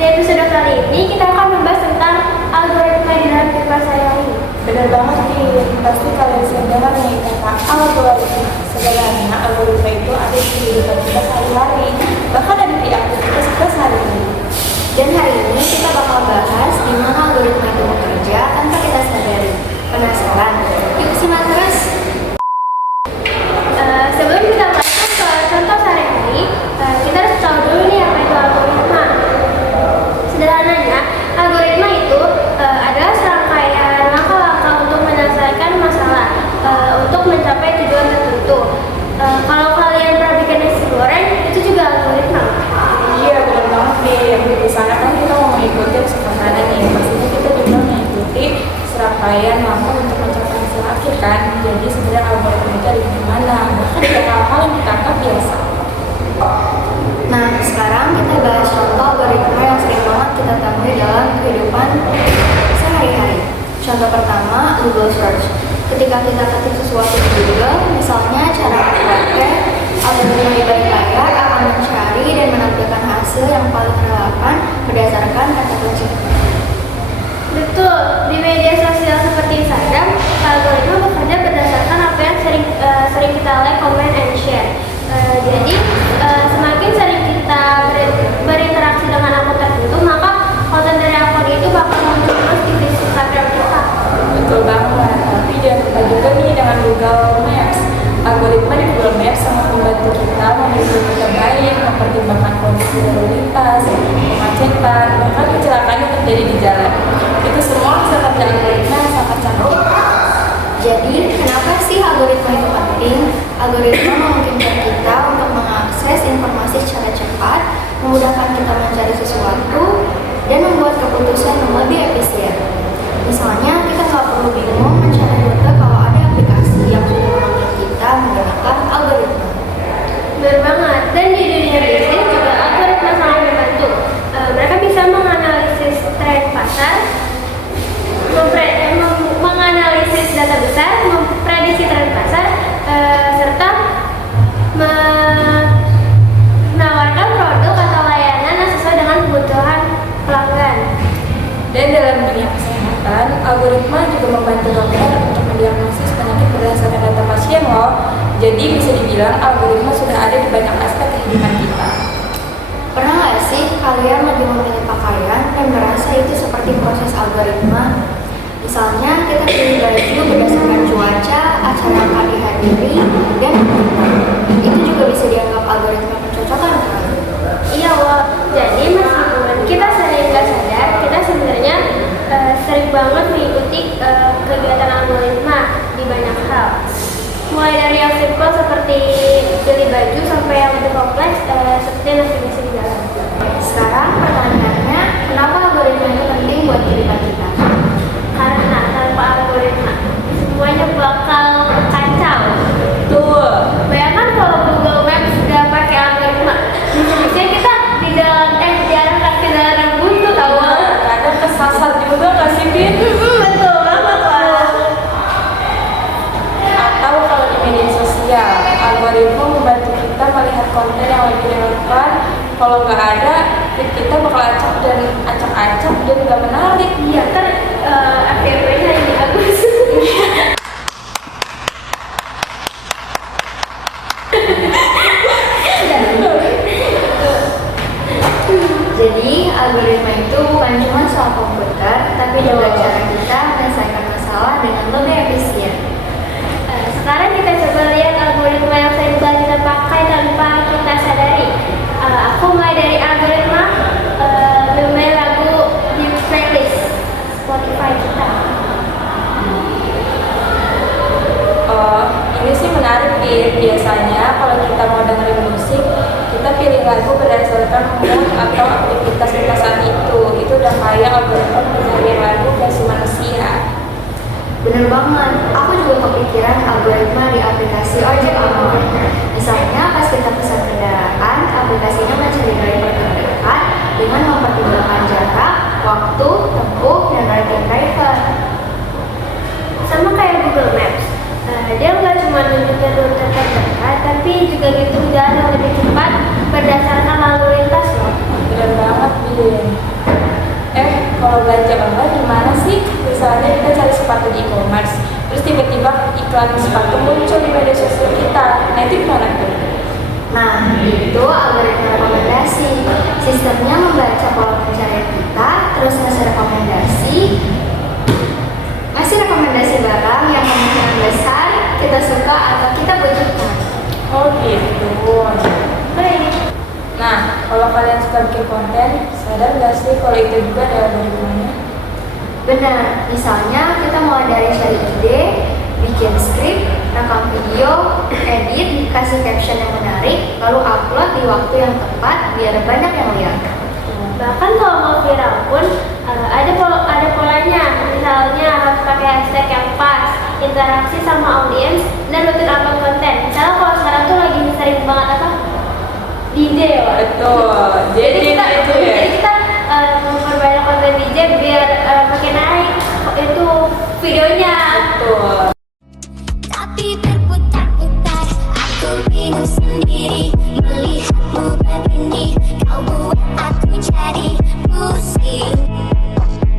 Di episode kali ini kita akan membahas tentang algoritma di dalam kehidupan sehari-hari. Benar banget nih, pasti kalian sering dengar nih kata algoritma. Sebenarnya algoritma itu ada di kehidupan kita sehari-hari, bahkan ada di aktivitas kita sehari-hari. Dan hari ini kita bakal bahas gimana algoritma itu bekerja tanpa kita sadari. Penasaran? Yuk simak terus! Sebelum kita masuk ke contoh sehari-hari, kita harus tahu dulu nih apa itu algoritma. Sederhananya, algoritma itu adalah serangkaian langkah-langkah untuk menyelesaikan masalah untuk mencapai tujuan tertentu. Kalau kalian pernah bikin nasi goreng, itu juga algoritma. Iya, benar banget nih. Di sana kan kita mau mengikuti kesepakatan nih. Pastinya kita juga mengikuti serangkaian langkah untuk mencapai hasil akhir kan. Jadi sebenarnya algoritma itu ada di mana? Bahkan ada hal-hal yang kita anggap biasa. Nah, sekarang kita bahas contoh algoritma yang sering banget kita temui dalam kehidupan sehari-hari. Contoh pertama, Google Search. Ketika kita ketik sesuatu di Google, misalnya cara pakai, algoritma di balik layar akan mencari dan menampilkan hasil yang paling relevan berdasarkan kata kunci. Betul, di media sosial seperti Instagram, algoritma bekerja berdasarkan apa yang sering kita like, comment, and share. Jadi, semakin sering kita berinteraksi dengan akun tertentu, maka konten dari akun itu bakal muncul terus di feed Instagram kita. Betul banget, tapi jangan lupa juga nih dengan Google Maps. Algoritma di Google Maps sangat membantu kita memilih rute terbaik, mempertimbangkan kondisi lalu lintas, kemacetan, bahkan kecelakaan yang terjadi di jalan. Itu semua bisa kerja algoritma yang sangat canggih. Jadi, kenapa sih algoritma itu penting? Algoritma memungkinkan kita untuk mengakses informasi secara cepat, memudahkan kita mencari sesuatu, dan membuat keputusan yang lebih efisien. Misalnya, kita nggak perlu bingung mencari rute kalau ada aplikasi yang sudah memanggil kita menggunakan algoritma. Benar banget, dan di dunia bisnis juga algoritma sangat membantu. Mereka bisa menganalisis tren pasar, menganalisis data besar, memprediksi tren pasar, serta menawarkan produk atau layanan yang sesuai dengan kebutuhan pelanggan. Dan dalam dunia kesehatan, algoritma juga membantu dokter untuk mendiagnosis penyakit berdasarkan data pasien loh. Jadi bisa dibilang algoritma sudah ada di banyak aspek kehidupan kita. Pernah nggak sih kalian lagi memilih pakaian dan merasa itu seperti proses algoritma? Misalnya kita pilih baju berdasarkan cuaca, acara yang kali hadiri, dan itu juga bisa dianggap algoritma pencocokan kan? Iya loh, jadi meskipun kita sering nggak sadar, kita sebenarnya sering banget mengikuti kegiatan algoritma di banyak hal. Mulai dari yang simpel seperti pilih baju sampai yang lebih kompleks seperti navigasi di jalan. Sekarang pertanyaannya, kenapa algoritma itu penting buat kehidupan kita? Karena tanpa algoritma semuanya bakal kacau. Betul. Bayangkan kalau Google Maps sudah pakai algoritma, bisa kita di jalan kaki jalan yang buntu tahu. Kadang kesasar juga nggak sih, Bin? Betul banget lah. Atau kalau di media sosial, algoritma membantu kita melihat konten yang lebih relevan. Kalau nggak ada, feed kita bakal acak dan nggak menarik. Iya, FYP-nya ini bagus. Jadi, algoritma itu bukan cuma soal komputer, tapi juga cara kita menyelesaikan masalah dengan lebih efisien. Sekarang kita coba lihat algoritma yang sering banget kita pakai tanpa kita sadari. Aku mulai dari algoritma memilih lagu di playlist Spotify kita. Oh, ini sih menarik nih. Biasanya kalau kita mau dengerin musik, kita pilih lagu berdasarkan mood atau aktivitas kita saat itu. Itu udah kayak algoritma pencarian lagu versi manusia. Bener banget, aku juga kepikiran algoritma di aplikasi ojek online. Misalnya pas kita pesan kendaraan, aplikasinya mencari driver terdekat dengan mempertimbangkan jarak, waktu, tempuh, dan rating driver. Sama kayak Google Maps. Dia nggak cuma nunjukin rute terdekat, tapi juga ngitung jalan yang lebih cepat berdasarkan lalu lintas loh. Bener banget, Bin. belanja online gimana sih? Misalnya kita cari sepatu di e-commerce, terus tiba-tiba iklan sepatu muncul di media sosial kita. Nah itu gimana tuh? Nah, itu algoritma rekomendasi. Sistemnya membaca pola pencarian kita, terus ngasih rekomendasi barang yang kemungkinan besar kita suka atau kita butuhkan. Oh gitu. Nah, kalau kalian suka bikin konten, sadar nggak sih kalau itu juga ada algoritmanya? Benar, misalnya kita mulai dari cari ide, bikin skrip, rekam video, edit, kasih caption yang menarik, lalu upload di waktu yang tepat biar banyak yang lihat. Bahkan kalau mau viral pun ada polanya. Misalnya harus pakai hashtag yang pas, interaksi sama audiens, dan rutin upload konten. Misalnya kalau sekarang tuh lagi sering banget DJ ya, Pak? Betul. Jadi kita memperbanyak konten DJ biar makin naik itu videonya. betul. Tapi berputar-putar, aku bingung sendiri melihatmu begini. Kau buat aku jadi pusing.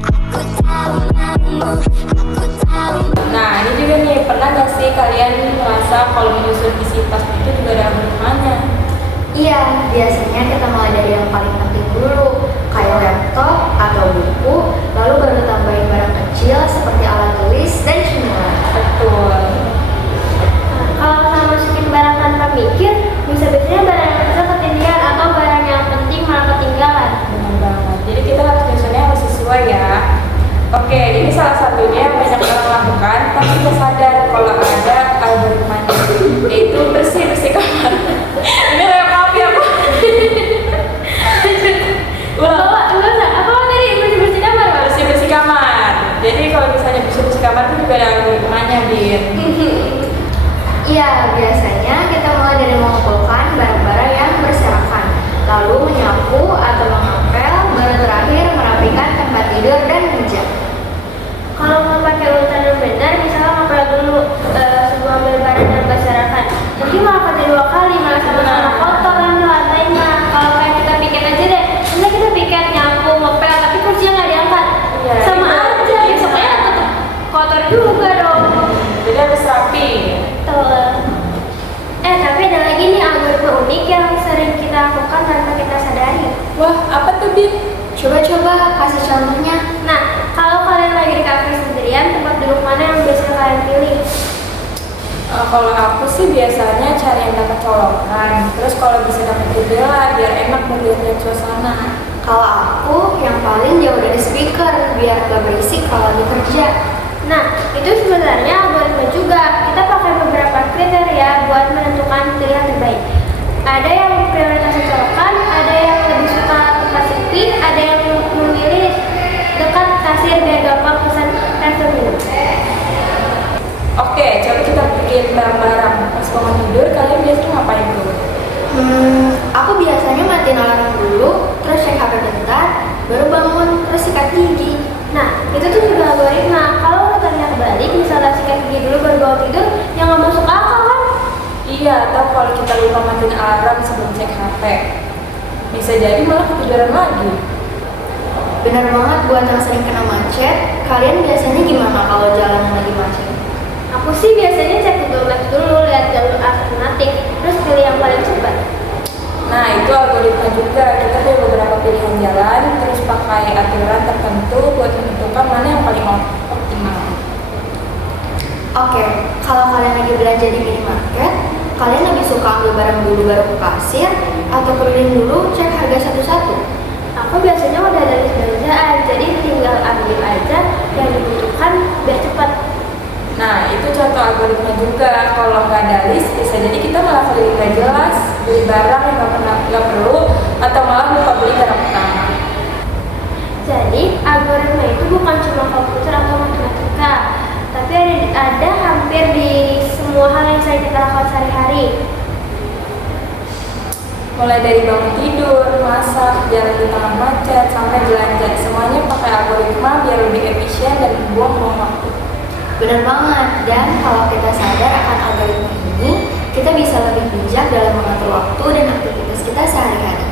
Aku tahu malumu, aku tahu. Nah, ini juga nih, pernah nggak sih kalian merasa kalau menyusun isi tas itu juga ada algoritmanya? Iya, biasanya kita mulai dari yang paling penting dulu, kayak laptop atau buku, lalu baru tambahin barang kecil seperti alat tulis dan cemilan. Betul. Kalau sama masukin barang tanpa mikir, biasanya barang yang kecil ketinggian atau barang yang penting malah ketinggalan. Benar banget. Jadi kita harus nyusunnya harus sesuai ya. Oke, ini salah satunya yang banyak orang lakukan, tapi tidak sadar kalau ada algoritmanya, yaitu bersih kamar. Ini kayak kopi aku. Apa tadi bersih kamar, Pak? Bersih kamar. Jadi kalau misalnya bersih kamar itu juga ada algoritmanya, Bin. Iya, biasanya kita mulai dari mengumpulkan barang-barang yang berserakan, lalu menyapu atau mengepel, baru terakhir merapikan tempat tidur dan meja. Kalau mau pakai urutan yang benar, misalnya ngapel dulu sebelum ambil barang yang berserakan. Jadi malah pakai 2 kali, malah sama-sama kotor kan lantainya. Kalau kayak kita piket aja deh, misalnya kita piket nyapu, ngepel, tapi kursinya nggak diangkat. Iya, Sama iya. aja, besoknya tetap kotor juga dong. Jadi harus rapi. Betul. Tapi ada lagi nih algoritma unik yang sering kita lakukan tanpa kita sadari. Wah, apa tuh, Bin? Coba-coba kasih contohnya. Nah, kalau kalian lagi di kafe sendirian, tempat duduk mana yang biasanya kalian pilih? Kalau aku sih biasanya cari yang dapat colokan. Terus kalau bisa dapat jendela biar enak melihat suasana. Kalau aku yang paling jauh dari speaker biar gak berisik kalau lagi kerja. Nah, itu sebenarnya algoritma juga. Kita pakai beberapa kriteria buat menentukan pilihan terbaik. Ada yang prioritasnya colokan, ada yang lebih suka tempat sepi, ada yang memilih dekat kasir biar gampang pesan refill minum. Oke, coba kita bikin barang-barang. Pas bangun tidur, kalian biasanya ngapain tuh? Aku biasanya matiin alarm dulu, terus cek HP bentar, baru bangun, terus sikat gigi. Nah, itu tuh juga algoritma. Kalau urutannya kebalik, misalnya sikat gigi dulu baru bangun tidur, yang nggak masuk akal kan? Iya, atau kalau kita lupa matiin alarm sebelum cek HP, bisa jadi malah ketiduran lagi. Benar banget buat yang sering kena macet. Kalian biasanya gimana kalau jalan lagi macet? Aku sih biasanya cek Google Maps dulu, lihat jalur alternatif, terus pilih yang paling cepat. Nah, itu algoritma juga. Kita punya beberapa pilihan jalan, terus pakai aturan tertentu buat menentukan mana yang paling optimal. Oke, kalau kalian lagi belanja di minimarket, kalian lebih suka ambil barang dulu baru ke kasir, atau keliling dulu cek harga satu-satu? Aku biasanya udah ada list belanjaan, jadi tinggal ambil aja yang dibutuhkan biar cepat. Nah, itu contoh algoritma juga. Kalau nggak ada list, bisa jadi kita malah keliling nggak jelas, beli barang yang nggak perlu, atau malah lupa beli barang utama. Jadi algoritma itu bukan cuma komputer atau matematika, tapi ada hampir di semua hal yang sering kita lakukan sehari-hari. Mulai dari bangun tidur, masak, jalan di tengah macet, sampai belanja, semuanya pakai algoritma biar lebih efisien dan membuang waktu. Benar banget, dan kalau kita sadar akan algoritma ini, kita bisa lebih bijak dalam mengatur waktu dan aktivitas kita sehari-hari.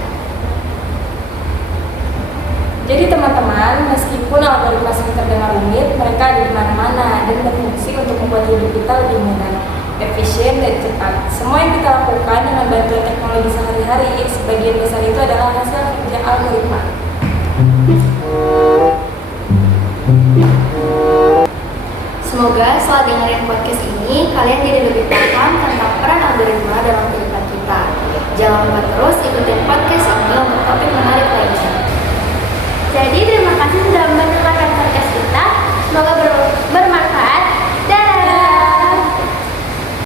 Jadi teman-teman teman-teman, meskipun algoritma sering terdengar rumit, mereka ada di mana-mana dan berfungsi untuk membuat hidup kita lebih mudah, efisien, dan cepat. Semua yang kita lakukan dengan bantuan teknologi sehari-hari, sebagian besar itu adalah hasil kerja algoritma. Semoga setelah dengerin podcast ini, kalian jadi lebih paham tentang peran algoritma dalam kehidupan kita. Jangan lupa terus ikutin podcast ini